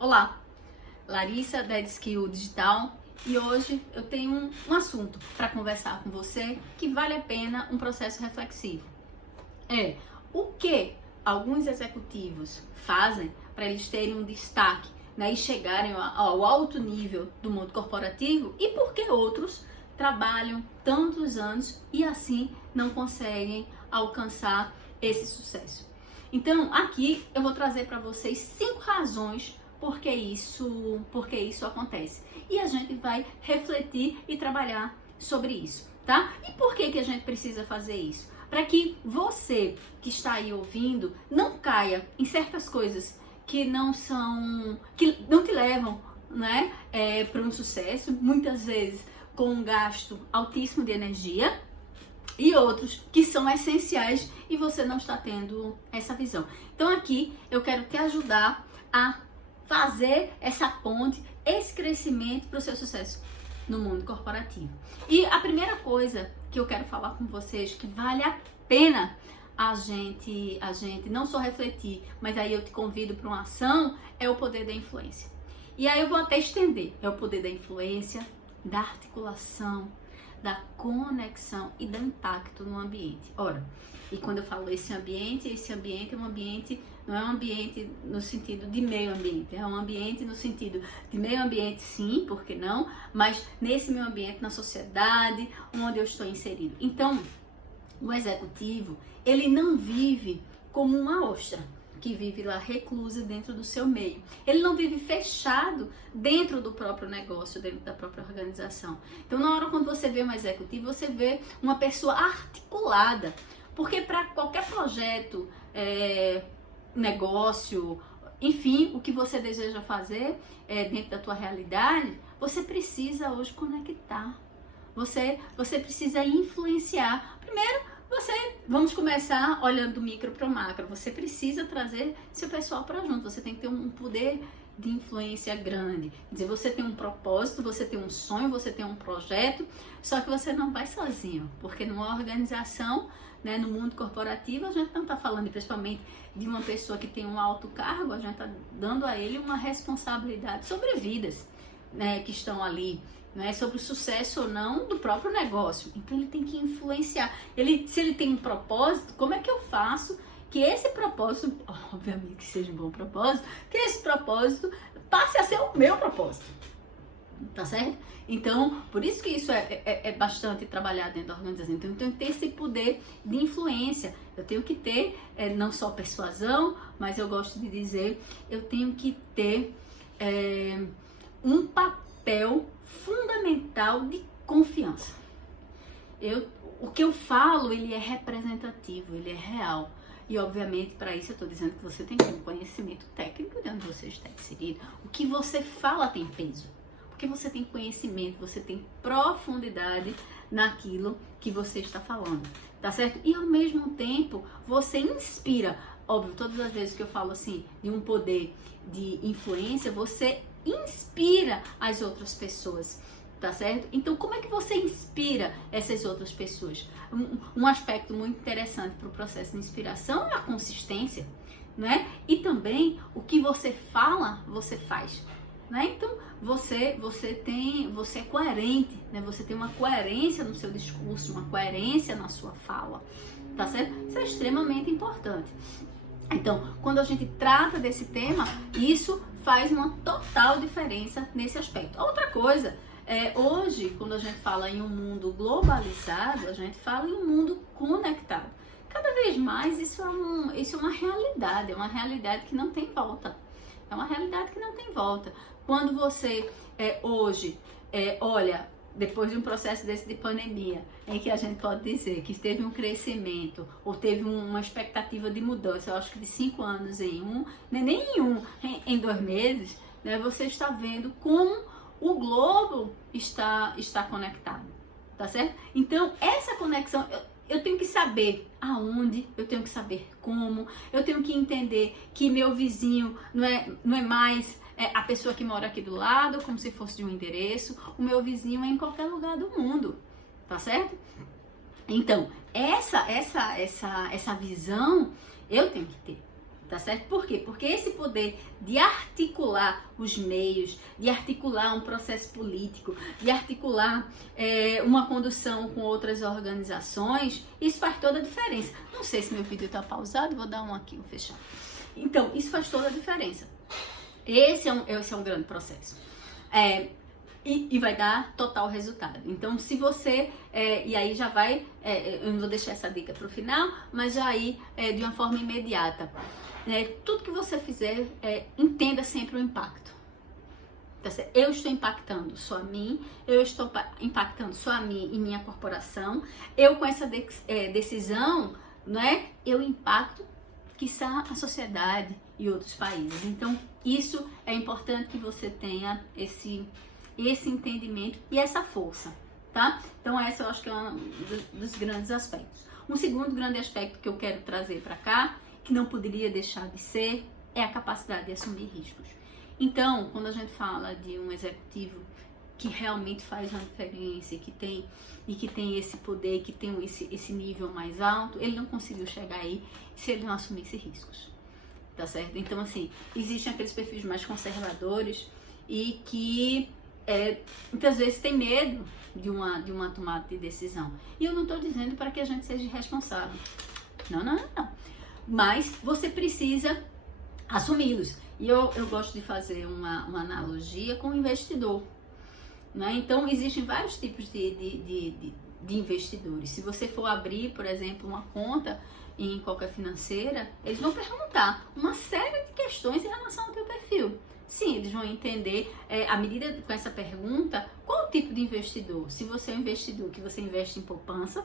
Olá, Larissa da Skill Digital, e hoje eu tenho um assunto para conversar com você que vale a pena um processo reflexivo. O que alguns executivos fazem para eles terem um destaque, né, e chegarem ao alto nível do mundo corporativo, e por que outros trabalham tantos anos e assim não conseguem alcançar esse sucesso. Então aqui eu vou trazer para vocês 5 razões porque isso acontece. E a gente vai refletir e trabalhar sobre isso, tá? E por que a gente precisa fazer isso? Para que você que está aí ouvindo não caia em certas coisas que não te levam, né, para um sucesso, muitas vezes com um gasto altíssimo de energia, e outros que são essenciais e você não está tendo essa visão. Então aqui eu quero te ajudar a fazer essa ponte, esse crescimento para o seu sucesso no mundo corporativo. E a primeira coisa que eu quero falar com vocês, que vale a pena a gente não só refletir, mas aí eu te convido para uma ação, é o poder da influência. E aí eu vou até estender, é o poder da influência, da articulação, da conexão e do impacto no ambiente. Ora, e quando eu falo esse ambiente é um ambiente, não é um ambiente no sentido de meio ambiente, é um ambiente no sentido de meio ambiente, sim, por que não? Mas nesse meio ambiente, na sociedade onde eu estou inserido. Então, o executivo, ele não vive como uma ostra que vive lá reclusa dentro do seu meio. Ele não vive fechado dentro do próprio negócio, dentro da própria organização. Então, na hora quando você vê um executivo, você vê uma pessoa articulada. Porque para qualquer projeto, negócio, enfim, o que você deseja fazer dentro da tua realidade, você precisa hoje conectar. Você precisa influenciar. Primeiro, vamos começar olhando do micro para o macro. Você precisa trazer seu pessoal para junto. Você tem que ter um poder de influência grande. Quer dizer, você tem um propósito, você tem um sonho, você tem um projeto, só que você não vai sozinho, porque numa organização, né, no mundo corporativo, a gente não está falando principalmente de uma pessoa que tem um alto cargo, a gente está dando a ele uma responsabilidade sobre vidas, né, que estão ali, né, sobre o sucesso ou não do próprio negócio. Então ele tem que influenciar. Se ele tem um propósito, como é que eu faço que esse propósito, obviamente que seja um bom propósito, que esse propósito passe a ser o meu propósito, tá certo? Então, por isso que isso é bastante trabalhado dentro da organização. Então, eu tenho que ter esse poder de influência, eu tenho que ter não só persuasão, mas eu gosto de dizer, eu tenho que ter um papel fundamental de confiança. O que eu falo, ele é representativo, ele é real. E, obviamente, para isso eu estou dizendo que você tem que ter um conhecimento técnico de onde você está inserido. O que você fala tem peso. Porque você tem conhecimento, você tem profundidade naquilo que você está falando. Tá certo? E, ao mesmo tempo, você inspira. Óbvio, todas as vezes que eu falo assim, de um poder de influência, você inspira as outras pessoas. Tá certo? Então, como é que você inspira essas outras pessoas? Um aspecto muito interessante para o processo de inspiração é a consistência, né? E também o que você fala, você faz, né? Então, você é coerente, né? Você tem uma coerência no seu discurso, uma coerência na sua fala, tá certo? Isso é extremamente importante. Então, quando a gente trata desse tema, isso faz uma total diferença nesse aspecto. Outra coisa, hoje, quando a gente fala em um mundo globalizado, a gente fala em um mundo conectado. Cada vez mais isso é uma realidade que não tem volta. É uma realidade que não tem volta. Quando você hoje olha, depois de um processo desse de pandemia, em que a gente pode dizer que teve um crescimento ou teve uma expectativa de mudança, eu acho que de 5 anos em 2 meses, né, você está vendo como o globo está conectado, tá certo? Então, essa conexão, eu tenho que saber aonde, eu tenho que saber como, eu tenho que entender que meu vizinho não é mais a pessoa que mora aqui do lado, como se fosse de um endereço, o meu vizinho é em qualquer lugar do mundo, tá certo? Então, essa visão eu tenho que ter. Tá certo? Por quê? Porque esse poder de articular os meios, de articular um processo político, de articular uma condução com outras organizações, isso faz toda a diferença. Não sei se meu vídeo está pausado, vou dar um aqui, vou fechar. Então, isso faz toda a diferença. Esse é um grande processo. E vai dar total resultado. Então, se você... e aí já vai... eu não vou deixar essa dica para o final, mas já aí de uma forma imediata. Tudo que você fizer, entenda sempre o impacto. Tá certo? Eu estou impactando só a mim, eu estou impactando só a mim e minha corporação. Eu, com essa decisão, eu impacto, quiçá, a sociedade e outros países. Então, isso é importante que você tenha esse entendimento e essa força, tá? Então, essa eu acho que é um dos grandes aspectos. Um segundo grande aspecto que eu quero trazer para cá, que não poderia deixar de ser, é a capacidade de assumir riscos. Então, quando a gente fala de um executivo que realmente faz uma diferença e que tem esse poder, que tem esse nível mais alto, ele não conseguiu chegar aí se ele não assumisse riscos, tá certo? Então, assim, existem aqueles perfis mais conservadores e que muitas vezes tem medo de uma tomada de decisão. E eu não estou dizendo para que a gente seja irresponsável. Não. Mas você precisa assumi-los. E eu gosto de fazer uma analogia com o investidor. Então, existem vários tipos de investidores. Se você for abrir, por exemplo, uma conta em qualquer financeira, eles vão perguntar uma série de questões em relação ao teu perfil. Sim, eles vão entender, à medida com essa pergunta, qual o tipo de investidor. Se você é um investidor que você investe em poupança,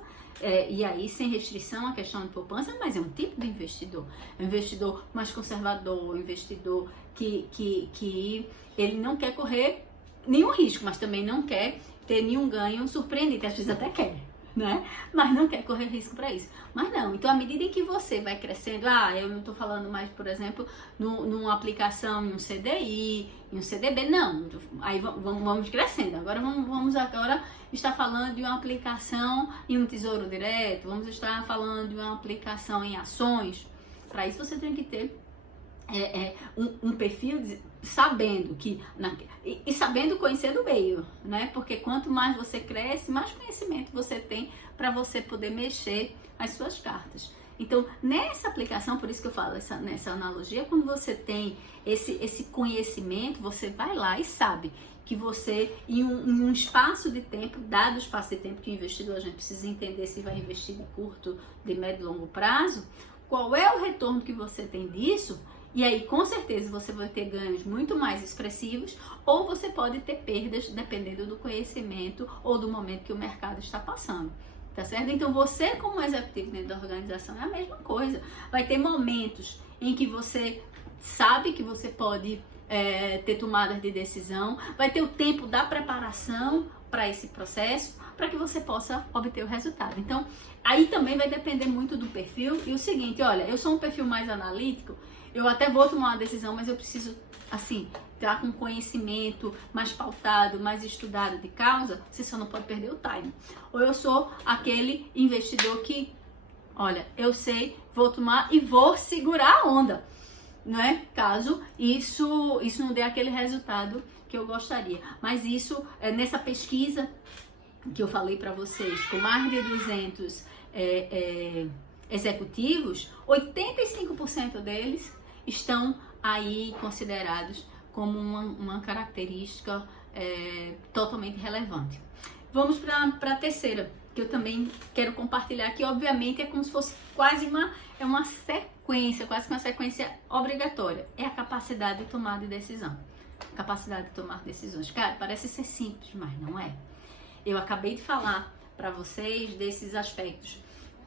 e aí sem restrição a questão de poupança, mas é um tipo de investidor. É um investidor mais conservador, um investidor que ele não quer correr nenhum risco, mas também não quer ter nenhum ganho surpreendente, às vezes até quer, mas não quer correr risco para isso. Mas não, então à medida em que você vai crescendo, eu não estou falando mais, por exemplo, numa aplicação em um CDI, em um CDB, não, aí vamos crescendo. Agora vamos estar falando de uma aplicação em um tesouro direto, vamos estar falando de uma aplicação em ações. Para isso você tem que ter um perfil sabendo sabendo conhecer do meio, Porque quanto mais você cresce, mais conhecimento você tem para você poder mexer as suas cartas. Então, nessa aplicação, por isso que eu falo nessa analogia, quando você tem esse conhecimento, você vai lá e sabe que você, em um espaço de tempo, dado o espaço de tempo que o investidor, a gente precisa entender se vai investir de curto, de médio e longo prazo, qual é o retorno que você tem disso. E aí, com certeza, você vai ter ganhos muito mais expressivos, ou você pode ter perdas, dependendo do conhecimento ou do momento que o mercado está passando, tá certo? Então, você como executivo dentro da organização é a mesma coisa. Vai ter momentos em que você sabe que você pode ter tomadas de decisão, vai ter o tempo da preparação para esse processo, para que você possa obter o resultado. Então, aí também vai depender muito do perfil. E o seguinte, olha, eu sou um perfil mais analítico, eu até vou tomar uma decisão, mas eu preciso, assim, estar com conhecimento mais pautado, mais estudado de causa, você só não pode perder o time. Ou eu sou aquele investidor que, olha, eu sei, vou tomar e vou segurar a onda, Caso isso não dê aquele resultado que eu gostaria. Mas isso, nessa pesquisa que eu falei para vocês, com mais de 200 executivos, 85% deles estão aí considerados como uma característica totalmente relevante. Vamos para a terceira, que eu também quero compartilhar, que obviamente é como se fosse quase uma sequência, quase que uma sequência obrigatória. É a capacidade de tomar de decisão. Capacidade de tomar decisões. Cara, parece ser simples, mas não é. Eu acabei de falar para vocês desses aspectos,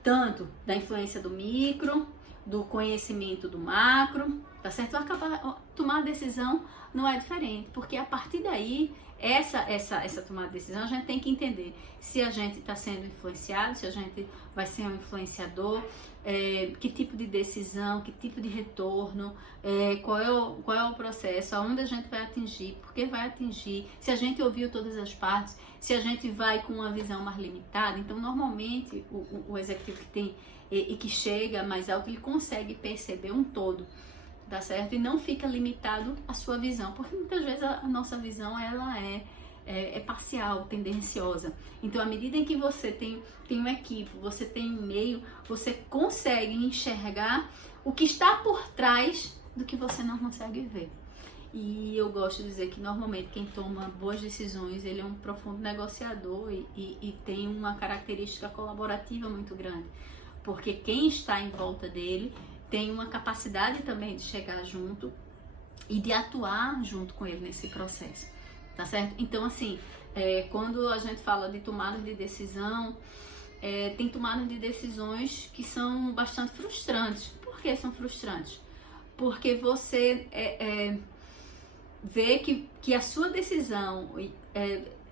tanto da influência do micro, do conhecimento do macro, tá certo? Tomar decisão não é diferente, porque a partir daí, essa tomada de decisão, a gente tem que entender se a gente está sendo influenciado, se a gente vai ser um influenciador, que tipo de decisão, que tipo de retorno, qual é o processo, aonde a gente vai atingir, por que vai atingir, se a gente ouviu todas as partes, se a gente vai com uma visão mais limitada. Então, normalmente, o executivo que tem e que chega mais alto, ele consegue perceber um todo, tá certo? E não fica limitado à sua visão, porque muitas vezes a nossa visão, ela é parcial, tendenciosa. Então, à medida em que você tem uma equipe, você tem um meio, você consegue enxergar o que está por trás do que você não consegue ver. E eu gosto de dizer que normalmente quem toma boas decisões, ele é um profundo negociador e tem uma característica colaborativa muito grande, porque quem está em volta dele tem uma capacidade também de chegar junto e de atuar junto com ele nesse processo, tá certo? Então, assim, quando a gente fala de tomadas de decisão, tem tomadas de decisões que são bastante frustrantes. Por que são frustrantes? Porque você vê que a sua decisão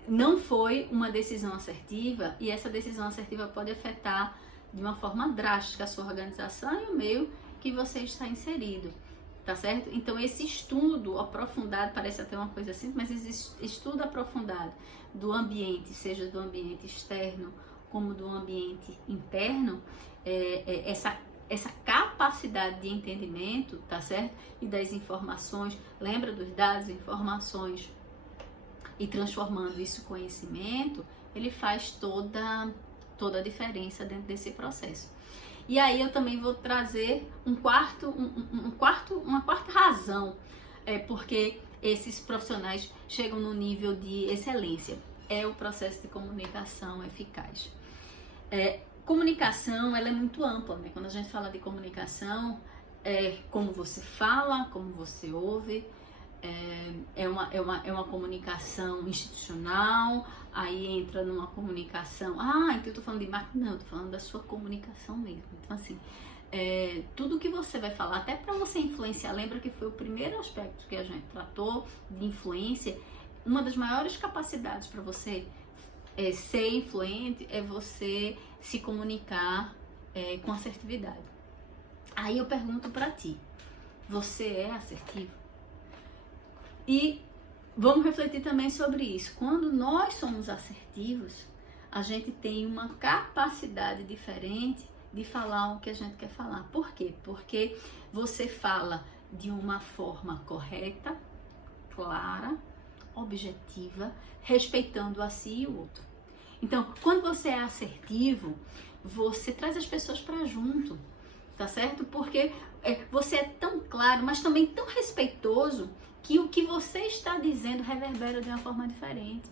não foi uma decisão assertiva, e essa decisão assertiva pode afetar de uma forma drástica a sua organização e o meio que você está inserido, tá certo? Então, esse estudo aprofundado, parece até uma coisa simples, mas esse estudo aprofundado do ambiente, seja do ambiente externo como do ambiente interno, essa capacidade de entendimento, tá certo? E das informações, lembra dos dados, informações, e transformando isso em conhecimento, ele faz toda a diferença dentro desse processo. E aí eu também vou trazer uma quarta razão, porque esses profissionais chegam no nível de excelência, é o processo de comunicação eficaz. Comunicação, ela é muito ampla, né? Quando a gente fala de comunicação, como você fala, como você ouve, é uma comunicação institucional, aí entra numa comunicação, então eu tô falando de marketing, não, eu tô falando da sua comunicação mesmo. Então, assim, tudo que você vai falar, até para você influenciar, lembra que foi o primeiro aspecto que a gente tratou de influência. Uma das maiores capacidades para você ser influente é você se comunicar com assertividade. Aí eu pergunto para ti, você é assertivo? E vamos refletir também sobre isso. Quando nós somos assertivos, a gente tem uma capacidade diferente de falar o que a gente quer falar. Por quê? Porque você fala de uma forma correta, clara, objetiva, respeitando a si e o outro. Então, quando você é assertivo, você traz as pessoas para junto, tá certo? Porque você é tão claro, mas também tão respeitoso, que o que você está dizendo reverbera de uma forma diferente.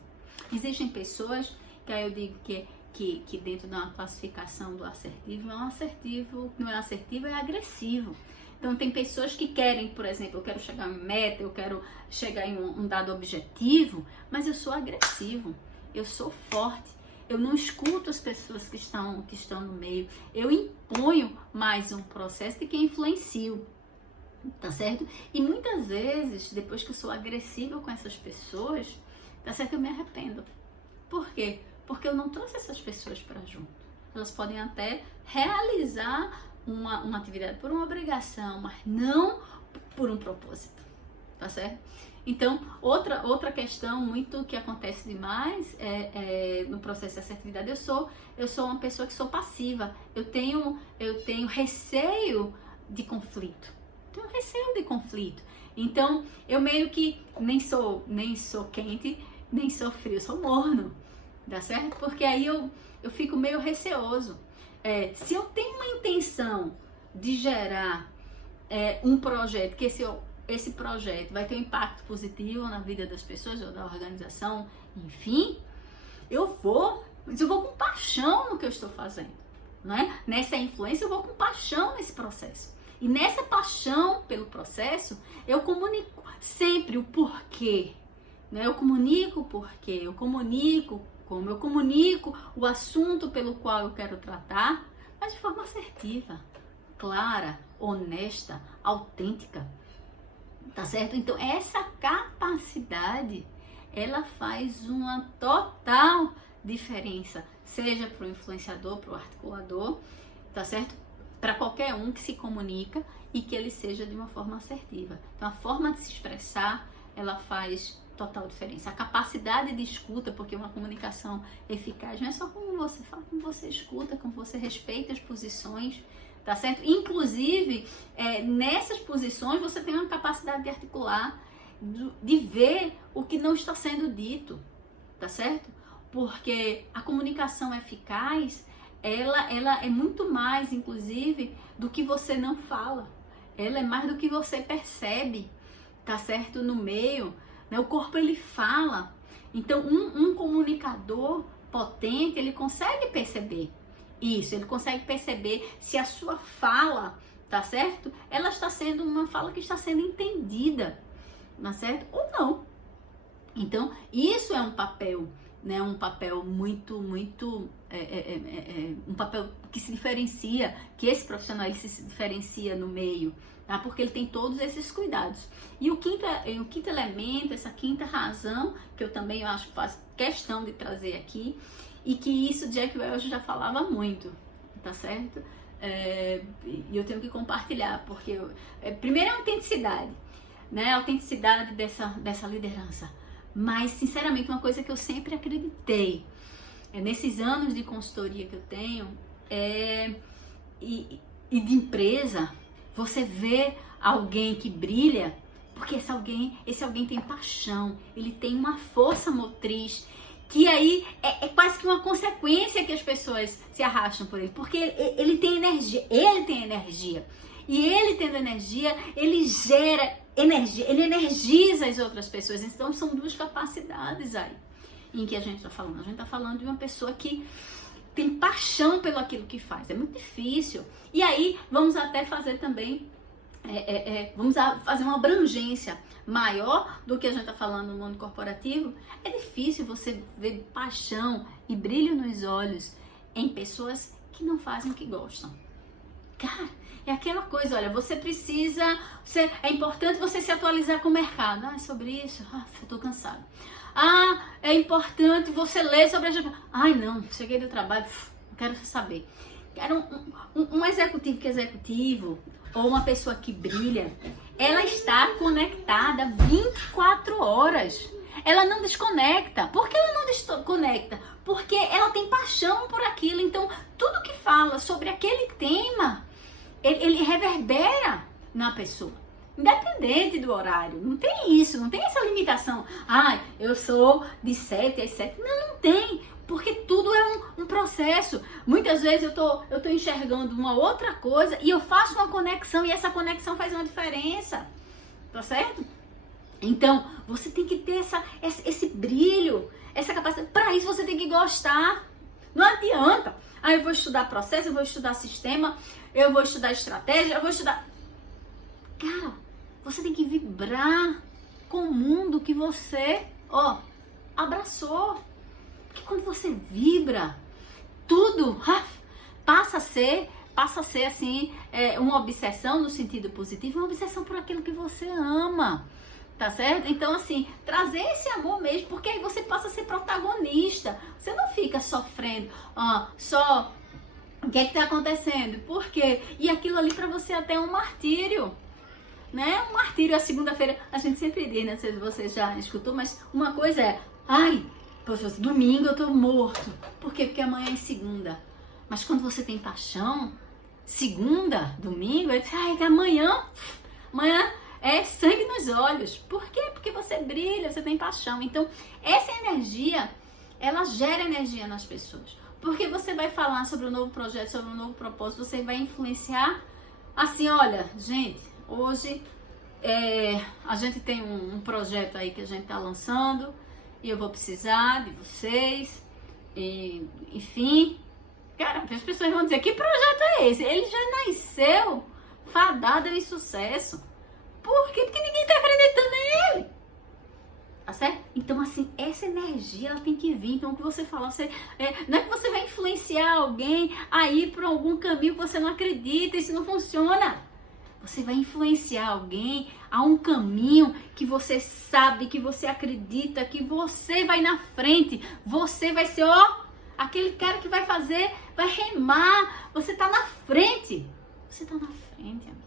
Existem pessoas que aí eu digo que dentro de uma classificação do assertivo, não é assertivo, é agressivo. Então, tem pessoas que querem, por exemplo, eu quero chegar em meta, eu quero chegar em um dado objetivo, mas eu sou agressivo, eu sou forte, eu não escuto as pessoas que estão no meio, eu imponho mais um processo de que influencio, tá certo? E muitas vezes, depois que eu sou agressiva com essas pessoas, tá certo? Eu me arrependo. Por quê? Porque eu não trouxe essas pessoas para junto. Elas podem até realizar uma atividade por uma obrigação, mas não por um propósito, tá certo? Então, outra questão muito que acontece demais no processo de assertividade, eu sou uma pessoa que sou passiva, eu tenho receio de conflito, então eu meio que nem sou quente, nem sou frio, eu sou morno, tá certo? Porque aí eu fico meio receoso. Se eu tenho uma intenção de gerar um projeto, que esse projeto vai ter um impacto positivo na vida das pessoas ou da organização, enfim, eu vou com paixão no que eu estou fazendo, né? Nessa influência eu vou com paixão nesse processo. E nessa paixão pelo processo, eu comunico sempre o porquê, né? Eu comunico o porquê, eu comunico como, eu comunico o assunto pelo qual eu quero tratar, mas de forma assertiva, clara, honesta, autêntica. Tá certo? Então, essa capacidade, ela faz uma total diferença, seja para o influenciador, para o articulador, tá certo? para qualquer um que se comunica e que ele seja de uma forma assertiva. Então, a forma de se expressar, ela faz total diferença. A capacidade de escuta, porque uma comunicação eficaz não é só como você fala, como você escuta, como você respeita as posições, tá certo? Inclusive, nessas posições, você tem uma capacidade de articular, de ver o que não está sendo dito, tá certo? Porque a comunicação eficaz, ela é muito mais, inclusive, do que você não fala. Ela é mais do que você percebe, tá certo? No meio, né? O corpo, ele fala. Então, um comunicador potente, ele consegue perceber isso. Ele consegue perceber se a sua fala, tá certo? Ela está sendo uma fala que está sendo entendida, tá certo? Ou não. Então, isso é um papel, né? Um papel muito, um papel que se diferencia, que esse profissional ele se diferencia no meio, tá? Porque ele tem todos esses cuidados. E o quinto elemento, essa quinta razão, que eu também acho que faço questão de trazer aqui, e que isso Jack Welch já falava muito, tá certo? E eu tenho que compartilhar, porque primeiro é a autenticidade, né? A autenticidade dessa liderança. Mas, sinceramente, uma coisa que eu sempre acreditei, nesses anos de consultoria que eu tenho, e de empresa, você vê alguém que brilha, porque esse alguém tem paixão, ele tem uma força motriz, que aí é quase que uma consequência que as pessoas se arrastam por ele, porque ele tem energia, e ele tendo energia, ele gera energia, ele energiza as outras pessoas. Então são duas capacidades aí em que a gente está falando. A gente está falando de uma pessoa que tem paixão pelo aquilo que faz. É muito difícil. E aí vamos até fazer também, vamos fazer uma abrangência maior do que a gente está falando no mundo corporativo. É difícil você ver paixão e brilho nos olhos em pessoas que não fazem o que gostam. Cara, é aquela coisa, olha, é importante você se atualizar com o mercado. Sobre isso, eu tô cansado. É importante você ler sobre a... não, cheguei do trabalho, não quero saber. Quero um executivo, ou uma pessoa que brilha, ela está conectada 24 horas. Ela não desconecta. Por que ela não desconecta? Porque ela tem paixão por aquilo. Então, tudo que fala sobre aquele tema, ele reverbera na pessoa, independente do horário. Não tem isso, não tem essa limitação. Eu sou de 7 às 7. Não tem, porque tudo é um processo. Muitas vezes eu tô enxergando uma outra coisa e eu faço uma conexão, e essa conexão faz uma diferença, tá certo? Então, você tem que ter esse brilho, essa capacidade. Para isso, você tem que gostar. Não adianta. Eu vou estudar processo, eu vou estudar sistema, eu vou estudar estratégia, eu vou estudar... Cara, você tem que vibrar com o mundo que você, abraçou. Porque quando você vibra, tudo passa a ser assim, uma obsessão no sentido positivo, uma obsessão por aquilo que você ama. Tá certo? Então, assim, trazer esse amor mesmo, porque aí você passa a ser protagonista. Você não fica sofrendo, só o que é que tá acontecendo? Por quê? E aquilo ali pra você até é um martírio, né? Um martírio. A segunda-feira, a gente sempre diz, né? Não sei se você já escutou, mas uma coisa é, domingo eu tô morto. Por quê? Porque amanhã é segunda. Mas quando você tem paixão, segunda, domingo, amanhã é sangue nos olhos. Por quê? Porque você brilha, você tem paixão. Então, essa energia, ela gera energia nas pessoas. Porque você vai falar sobre um novo projeto, sobre um novo propósito, você vai influenciar. Assim, olha, gente, hoje a gente tem um projeto aí que a gente tá lançando e eu vou precisar de vocês. Enfim, cara, as pessoas vão dizer, que projeto é esse? Ele já nasceu fadado em sucesso. Por quê? Porque ninguém tá acreditando nele. Tá certo? Então, assim, essa energia, ela tem que vir. Então, o que você fala, não é que você vai influenciar alguém a ir por algum caminho que você não acredita, isso não funciona. Você vai influenciar alguém a um caminho que você sabe, que você acredita, que você vai na frente. Você vai ser, aquele cara que vai remar. Você tá na frente. você está na frente, amiga.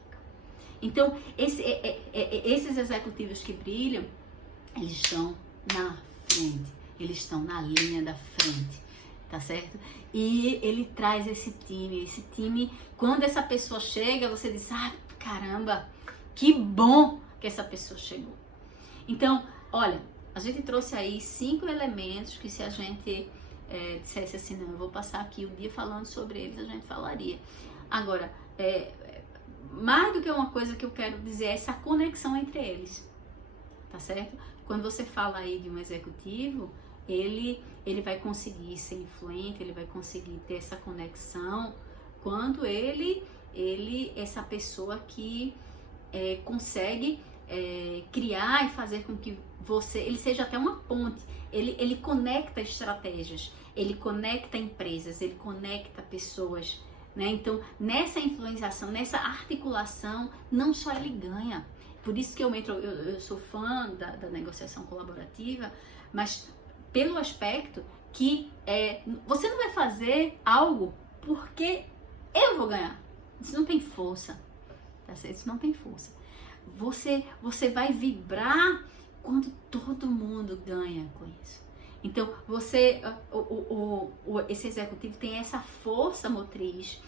Então, esses executivos que brilham, eles estão na frente, eles estão na linha da frente, tá certo? E ele traz esse time, quando essa pessoa chega, você diz, caramba, que bom que essa pessoa chegou. Então, olha, a gente trouxe aí 5 elementos que se a gente dissesse assim, não, eu vou passar aqui o dia falando sobre eles, a gente falaria. Agora, mais do que uma coisa que eu quero dizer é essa conexão entre eles, tá certo? Quando você fala aí de um executivo, ele vai conseguir ser influente, ele vai conseguir ter essa conexão quando essa pessoa que consegue criar e fazer com que ele seja até uma ponte, ele conecta estratégias, ele conecta empresas, ele conecta pessoas, né? Então, nessa influenciação, nessa articulação, não só ele ganha. Por isso que eu sou fã da negociação colaborativa, mas pelo aspecto que você não vai fazer algo porque eu vou ganhar. Isso não tem força, tá certo? Isso não tem força. Você vai vibrar quando todo mundo ganha com isso. Então, esse executivo tem essa força motriz,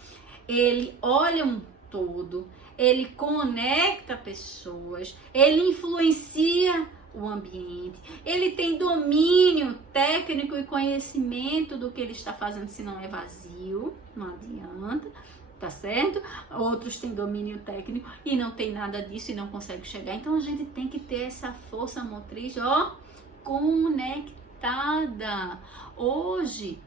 ele olha um todo, ele conecta pessoas, ele influencia o ambiente, ele tem domínio técnico e conhecimento do que ele está fazendo, se não é vazio, não adianta, tá certo? Outros têm domínio técnico e não tem nada disso e não consegue chegar. Então a gente tem que ter essa força motriz, conectada. Hoje,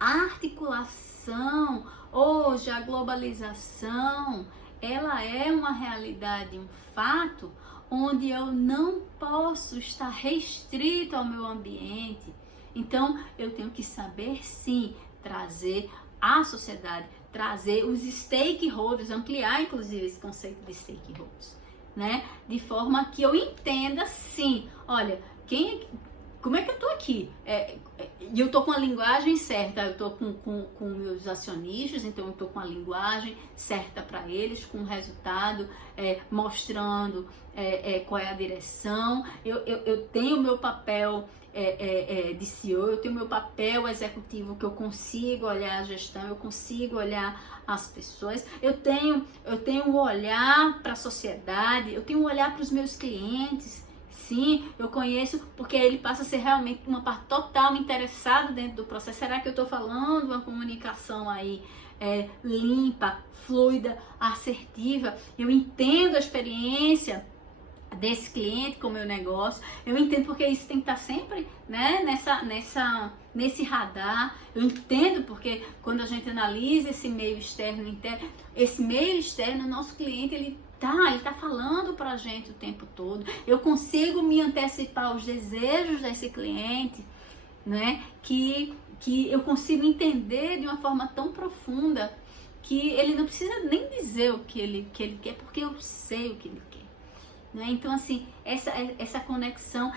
a articulação, hoje a globalização, ela é uma realidade, um fato, onde eu não posso estar restrito ao meu ambiente. Então, eu tenho que saber, sim, trazer a sociedade, trazer os stakeholders, ampliar, inclusive, esse conceito de stakeholders, né? De forma que eu entenda, sim, olha, como é que eu tô aqui? E eu tô com a linguagem certa, eu tô com meus acionistas, então eu tô com a linguagem certa para eles, com o resultado, mostrando qual é a direção, eu tenho o meu papel de CEO, eu tenho o meu papel executivo, que eu consigo olhar a gestão, eu consigo olhar as pessoas, eu tenho um olhar para a sociedade, eu tenho um olhar para os meus clientes. Sim, eu conheço, porque ele passa a ser realmente uma parte total interessada dentro do processo. Será que eu estou falando uma comunicação aí limpa, fluida, assertiva? Eu entendo a experiência desse cliente com o meu negócio, eu entendo porque isso tem que estar sempre, né, nesse radar. Eu entendo porque quando a gente analisa esse meio externo e interno, esse meio externo, o nosso cliente, ele tá falando pra gente o tempo todo. Eu consigo me antecipar aos desejos desse cliente, né? Que eu consigo entender de uma forma tão profunda que ele não precisa nem dizer o que ele quer, porque eu sei o que ele quer. Né? Então, assim, essa conexão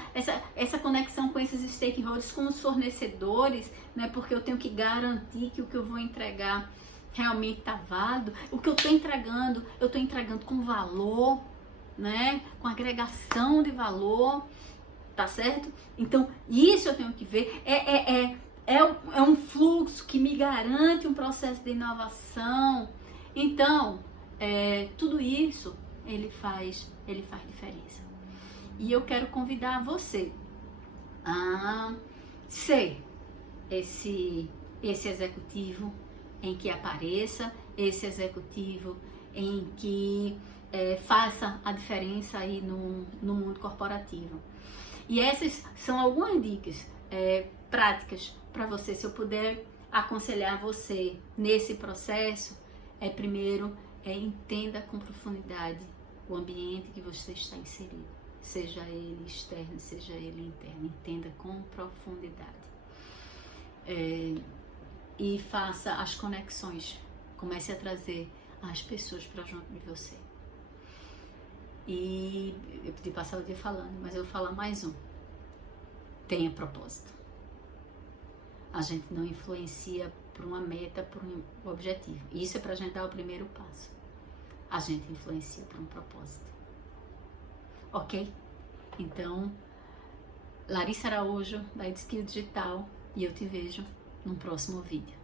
com esses stakeholders, com os fornecedores, né? Porque eu tenho que garantir que o que eu vou entregar realmente está válido. O que eu estou entregando com valor, né? Com agregação de valor, tá certo? Então, isso eu tenho que ver. É um fluxo que me garante um processo de inovação. Então, tudo isso ele faz diferença. E eu quero convidar você a ser esse executivo em que apareça, esse executivo em que faça a diferença aí no mundo corporativo. E essas são algumas dicas práticas para você. Se eu puder aconselhar você nesse processo, primeiro, entenda com profundidade o ambiente que você está inserido, seja ele externo, seja ele interno. Entenda com profundidade. E faça as conexões, comece a trazer as pessoas para junto de você. E eu podia passar o dia falando, mas eu vou falar mais um. Tenha propósito. A gente não influencia por uma meta, por um objetivo. Isso é para a gente dar o primeiro passo. a gente influencia para um propósito. Ok? Então, Larissa Araújo, da Skill Digital, e eu te vejo no próximo vídeo.